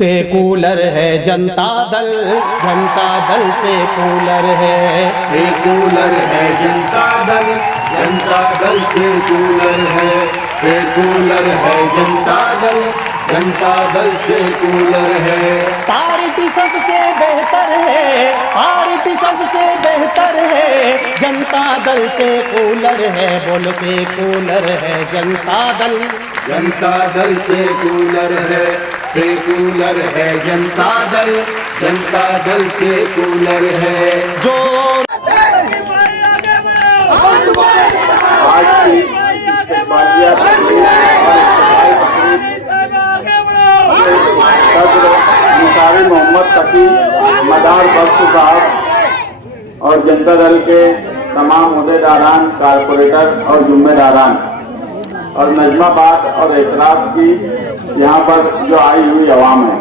Secular है Janata Dal secular है। Secular है जनता दल सेकुलर है। सेकुलर है जनता दल सेकुलर है। पार्टी सबसे बेहतर है, पार्टी सबसे बेहतर है, जनता दल सेकुलर है। बोल सेकुलर है जनता दल सेकुलर है। सेकुलर है जनता दल सेकुलर है। जो निसारी मोहम्मद तकी, मदार बख्श साहब और जनता दल के तमाम ओहदेदारान, कारपोरेटर और जिम्मेदारान और नजमाबाद और एतराफ की यहाँ पर जो आई हुई अवाम है,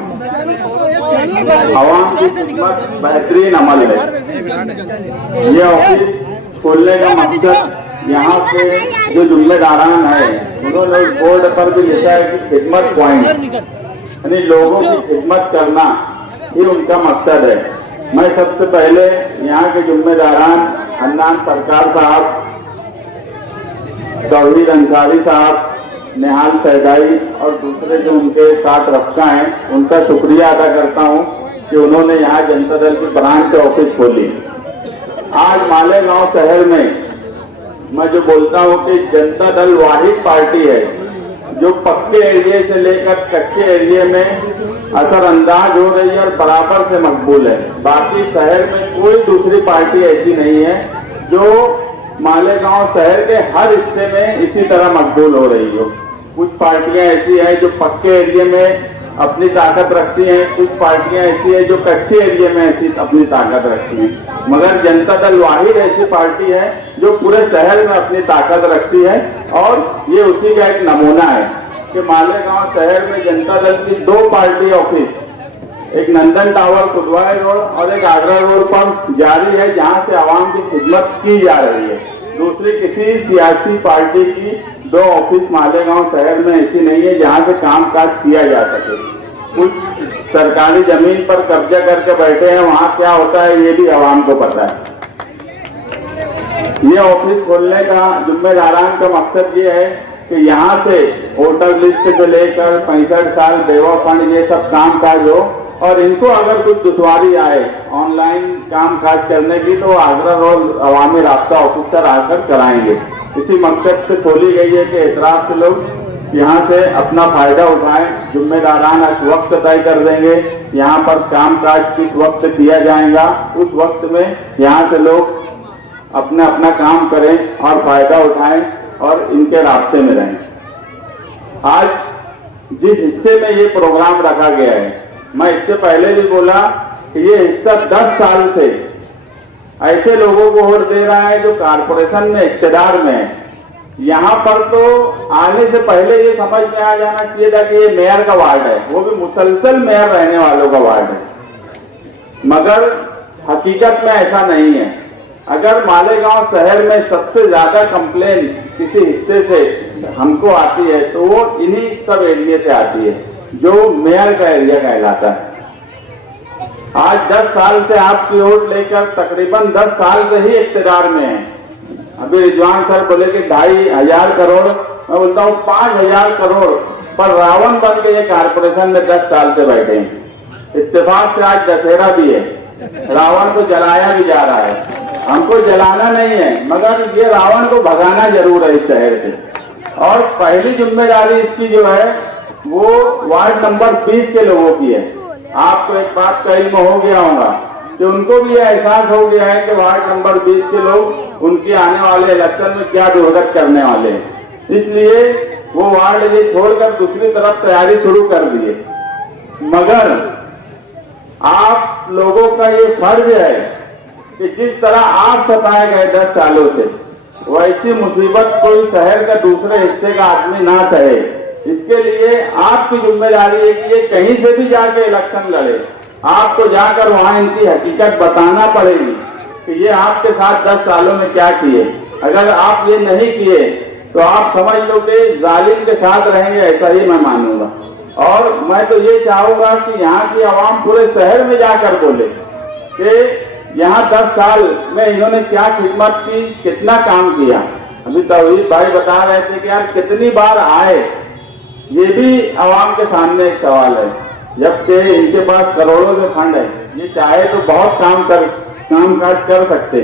अवाम की खिदमत बेहतरीन अमल है। ये ऑफिस खोलने का मकसद यहाँ से जो जिम्मेदारान है उन्होंने उस बोर्ड पर भी लिखा है कि खिदमत पॉइंट, यानी लोगों की खिदमत करना ही उनका मकसद है। मैं सबसे पहले यहाँ के जिम्मेदारान हन्नान सरकार साहब, तौहीद अंसारी साहब, निहाल सैदाई और दूसरे जो उनके साथ रफ्ता हैं उनका शुक्रिया अदा करता हूँ कि उन्होंने यहाँ जनता दल की ब्रांच ऑफिस खोली। आज मालेगांव शहर में मैं जो बोलता हूँ कि जनता दल वाहिद पार्टी है जो पक्के एरिया से लेकर कच्चे एरिया में असरअंदाज हो रही है और बराबर से मकबूल है। बाकी शहर में कोई दूसरी पार्टी ऐसी नहीं है जो मालेगांव शहर के हर हिस्से में इसी तरह मकबूल हो रही हो। कुछ पार्टियां ऐसी हैं जो पक्के एरिया में अपनी ताकत रखती हैं, कुछ पार्टियां ऐसी हैं जो कच्चे एरिया में ऐसी अपनी ताकत रखती हैं, मगर जनता दल वाहिद ऐसी पार्टी है जो पूरे शहर में अपनी ताकत रखती है। और ये उसी का एक नमूना है कि मालेगांव शहर में जनता दल की 2 पार्टी ऑफिस, एक नंदन टावर कुदवाई रोड और एक आगरा रोड पर जारी है जहां से आवाम की खिदमत की जा रही है। दूसरी किसी सियासी पार्टी की 2 ऑफिस मालेगांव शहर में ऐसी नहीं है जहां से कामकाज किया जा सके। कुछ सरकारी जमीन पर कब्जा करके बैठे हैं, वहां क्या होता है ये भी आवाम को पता है। ये ऑफिस खोलने का जिम्मेदारान का मकसद ये है कि यहाँ से वोटर लिस्ट से लेकर 65 साल बेवा फंड ये सब काम काज हो और इनको अगर कुछ दुश्वारी आए ऑनलाइन काम काज करने की तो आगरा रोड अवामी राब्ता ऑफिसर आकर कराएंगे। इसी मकसद से खोली गई है कि एतराफ से लोग यहाँ से अपना फायदा उठाएं। जिम्मेदारान आज वक्त तय कर देंगे यहाँ पर काम काज किस वक्त किया जाएगा, उस वक्त में यहाँ से लोग अपना अपना काम करें और फायदा उठाएं और इनके रास्ते में रहें। आज जिस हिस्से में ये प्रोग्राम रखा गया है, मैं इससे पहले भी बोला कि ये हिस्सा 10 साल से ऐसे लोगों को वोट दे रहा है जो कारपोरेशन में इख्तिदार में है। यहाँ पर तो आने से पहले ये समझ में आ जाना चाहिए था कि ये मेयर का वार्ड है, वो भी मुसलसल मेयर रहने वालों का वार्ड है, मगर हकीकत में ऐसा नहीं है। अगर मालेगांव शहर में सबसे ज्यादा कंप्लेन किसी हिस्से से हमको आती है तो वो इन्हीं सब एरिया से आती है जो मेयर का एरिया कहलाता है। आज 10 साल से आपकी वोट लेकर तकरीबन 10 साल से ही इख्तिदार में है। अभी रिजवान सर बोले कि 2,500 करोड़, मैं बोलता हूँ 5,000 करोड़ पर रावण बन के ये कारपोरेशन में 10 साल से बैठे हैं। इत्तेफाक से आज दशहरा भी है, रावण को जलाया भी जा रहा है। हमको जलाना नहीं है मगर ये रावण को भगाना जरूर है इस शहर से। और पहली जिम्मेदारी इसकी जो है वो वार्ड नंबर 20 के लोगों की है। आपको एक बात का इल्म हो गया होगा कि उनको भी यह एहसास हो गया है कि वार्ड नंबर 20 के लोग उनके आने वाले इलेक्शन में क्या दुर्गत करने वाले हैं, इसलिए वो वार्ड ये छोड़कर दूसरी तरफ तैयारी शुरू कर दिए। मगर आप लोगों का ये फर्ज है कि जिस तरह आप सताए गए 10 सालों से, वैसी मुसीबत कोई शहर का दूसरे हिस्से का आदमी ना सहे। इसके लिए आपकी जिम्मेदारी है कि ये कहीं से भी जाके इलेक्शन लड़े, आपको जाकर वहां इनकी हकीकत बताना पड़ेगी कि ये आपके साथ 10 सालों में क्या किए। अगर आप ये नहीं किए तो आप समझ लो कि जालिम के साथ रहेंगे, ऐसा ही मैं मानूंगा। और मैं तो ये चाहूंगा कि यहाँ की आवाम पूरे शहर में जाकर बोले कि यहाँ 10 साल में इन्होंने क्या खिदमत की, कितना काम किया। अभी तौहीद भाई बता रहे थे कि यार कितनी बार आए, ये भी आवाम के सामने एक सवाल है। जबकि इनके पास करोड़ों के फंड है, ये चाहे तो बहुत काम काज कर सकते,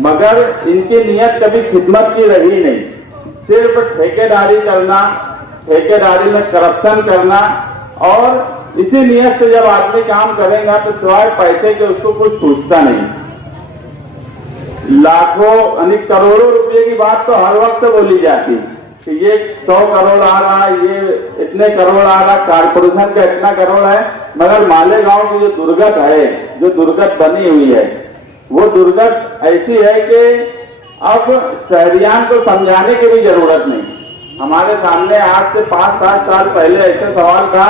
मगर इनकी नीयत कभी खिदमत की रही नहीं। सिर्फ ठेकेदारी करना, ठेकेदारी में करप्शन करना, और इसी नीयत से जब आदमी काम करेगा तो सिवाय पैसे के उसको कुछ सोचता नहीं। लाखों यानी करोड़ों रुपए की बात तो हर वक्त बोली जाती कि ये 100 करोड़ आ रहा, ये इतने करोड़ आ रहा, कारपोरेशन का इतना करोड़ है, मगर मालेगांव की जो दुर्गत है, जो दुर्गत बनी हुई है, वो दुर्गत ऐसी है कि अब शहरियान को समझाने की भी जरूरत नहीं। हमारे सामने आज से 5-7 साल पहले ऐसा सवाल था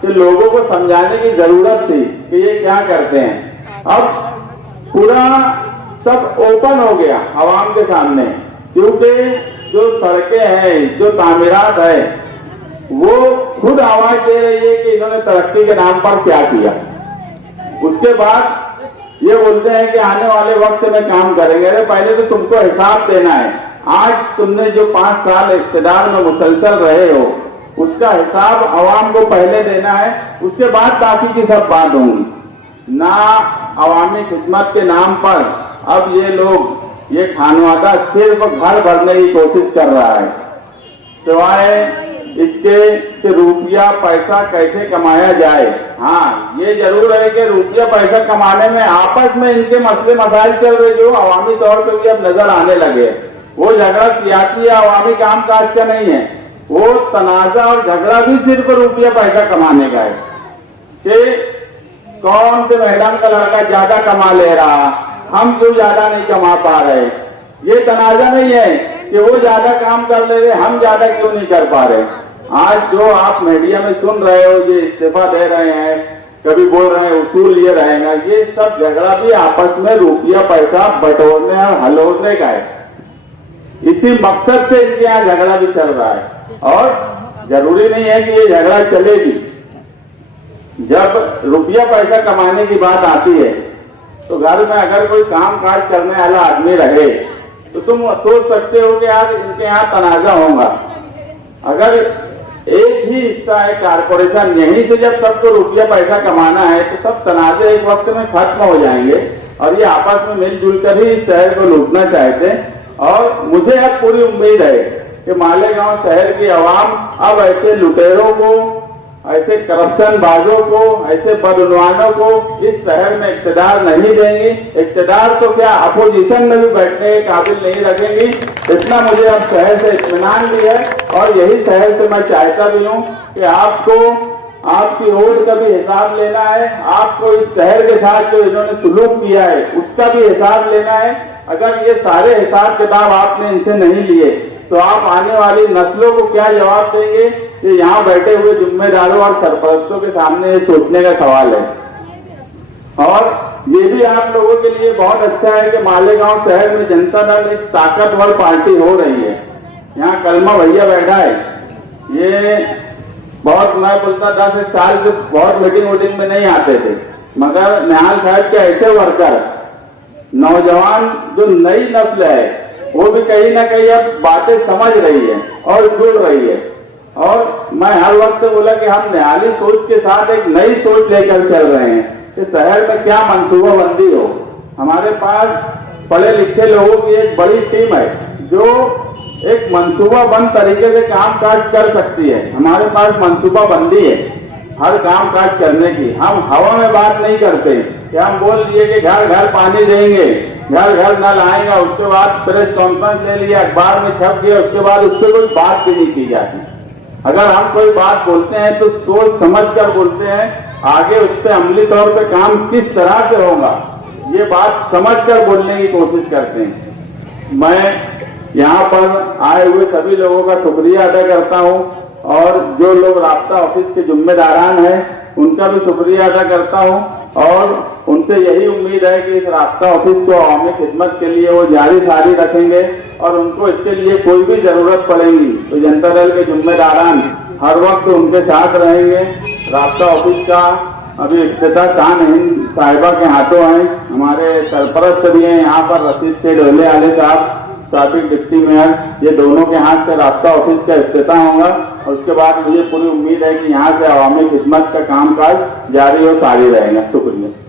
कि लोगों को समझाने की जरूरत थी कि ये क्या करते हैं। अब पूरा सब ओपन हो गया आवाम के सामने, क्योंकि जो सड़कें हैं, जो तामीरात है, वो खुद आवाज दे रही है कि इन्होंने तरक्की के नाम पर क्या किया। उसके बाद ये बोलते हैं कि आने वाले वक्त में काम करेंगे। अरे पहले तो तुमको हिसाब देना है। आज तुमने जो 5 साल इख्तियार में मुसलसल रहे हो, उसका हिसाब आवाम को पहले देना है, उसके बाद बाकी की सब बात होंगी। ना अवामी खिदमत के नाम पर अब ये लोग, ये खानवादा सिर्फ घर भरने की कोशिश कर रहा है, सिवाय इसके कि रुपया पैसा कैसे कमाया जाए। हाँ, ये जरूर है कि रुपया पैसा कमाने में आपस में इनके मसले मसाइल चल रहे, जो अवामी तौर पर भी अब नजर आने लगे। वो झगड़ा सियासी या अवामी काम काज का नहीं है, वो तनाजा और झगड़ा भी सिर्फ रुपया पैसा कमाने का है कि कौन से मैडम का लड़का ज्यादा कमा ले रहा, हम क्यों ज्यादा नहीं कमा पा रहे। ये तनाजा नहीं है कि वो ज्यादा काम कर ले रहे, हम ज्यादा क्यों नहीं कर पा रहे। आज जो आप मीडिया में सुन रहे हो, ये इस्तीफा दे रहे हैं, कभी बोल रहे हैं उसूल ये रहेगा, ये सब झगड़ा भी आपस में रुपया पैसा बटोरने और हलोरने का है। इसी मकसद से इनके यहाँ झगड़ा भी चल रहा है। और जरूरी नहीं है कि ये झगड़ा चलेगी। जब रुपया पैसा कमाने की बात आती है तो घर में अगर कोई काम काज करने वाला आदमी रहे तो तुम सोच सकते हो कि यार इनके यहाँ तनाजा होगा। अगर एक ही हिस्सा है कारपोरेशन, यहीं से जब सबको रुपया पैसा कमाना है तो सब तनाजे एक वक्त में खत्म हो जाएंगे और ये आपस में मिलजुल कर ही इस शहर को लूटना चाहते हैं। और मुझे अब पूरी उम्मीद है कि मालेगांव शहर की आवाम अब ऐसे लुटेरों को, ऐसे करप्शन बाजों को, ऐसे बदउनवानों को इस शहर में इख्तियार नहीं देंगी। इख्तियार तो क्या, अपोजिशन में भी बैठने के काबिल नहीं रखेंगी। इतना मुझे अब शहर से इत्मीनान भी है और यही शहर से मैं चाहता भी हूँ कि आपको आपकी वोट का भी हिसाब लेना है, आपको इस शहर के साथ जो इन्होंने सुलूक किया है उसका भी हिसाब लेना है। अगर ये सारे हिसाब किताब आपने इनसे नहीं लिए तो आप आने वाली नस्लों को क्या जवाब देंगे, ये यहाँ बैठे हुए जिम्मेदारों और सरपरस्तों के सामने ये सोचने का सवाल है। और ये भी आप लोगों के लिए बहुत अच्छा है कि मालेगांव शहर में जनता दल एक ताकतवर पार्टी हो रही है। यहाँ कलमा भैया बैठा है, ये बहुत, मैं बोलता 10 साल से बहुत मीटिंग में नहीं आते थे, मगर निहाल साहब के ऐसे वर्कर, नौजवान जो नई नस्ल है, वो भी कहीं ना कहीं अब बातें समझ रही है और जुड़ रही है। और मैं हर वक्त बोला कि हम निहाली सोच के साथ एक नई सोच लेकर चल रहे हैं कि शहर में क्या मंसूबाबंदी हो। हमारे पास पढ़े लिखे लोगों की एक बड़ी टीम है जो एक मंसूबाबंद तरीके से काम काज कर सकती है। हमारे पास मंसूबाबंदी है हर काम काज करने की। हम हवा में बात नहीं करते कि हम बोल दिए कि घर घर पानी देंगे, घर घर नल आएगा, उसके बाद प्रेस कॉन्फ्रेंस ले लिया, अखबार में छप गया, उसके बाद उससे कोई बात भी नहीं की जाती। अगर हम कोई बात बोलते हैं तो सोच समझ कर बोलते हैं, आगे उस पर अमली तौर पे काम किस तरह से होगा ये बात समझ कर बोलने की कोशिश करते हैं। मैं यहाँ पर आए हुए सभी लोगों का शुक्रिया अदा करता हूँ और जो लोग राब्ता ऑफिस के जिम्मेदारान हैं उनका भी शुक्रिया अदा करता हूँ और उनसे यही उम्मीद है कि इस राब्ता ऑफिस को अवामी खिदमत के लिए वो जारी सारी रखेंगे और उनको इसके लिए कोई भी जरूरत पड़ेगी तो जनता दल के जिम्मेदारान हर वक्त उनके साथ रहेंगे। रास्ता ऑफिस का अभी इफ्तिताह शान हिंद साहिबा के हाथों है। हमारे सरपरस्त भी हैं यहाँ पर, रशीद शेख ढोले आले साहब, साबिक डिप्टी मेयर, ये दोनों के हाथ से रास्ता ऑफिस का इफ्तिताह होगा। और उसके बाद मुझे पूरी उम्मीद है कि यहाँ से अवामी खिदमत का कामकाज जारी और सारी रहेगा। शुक्रिया।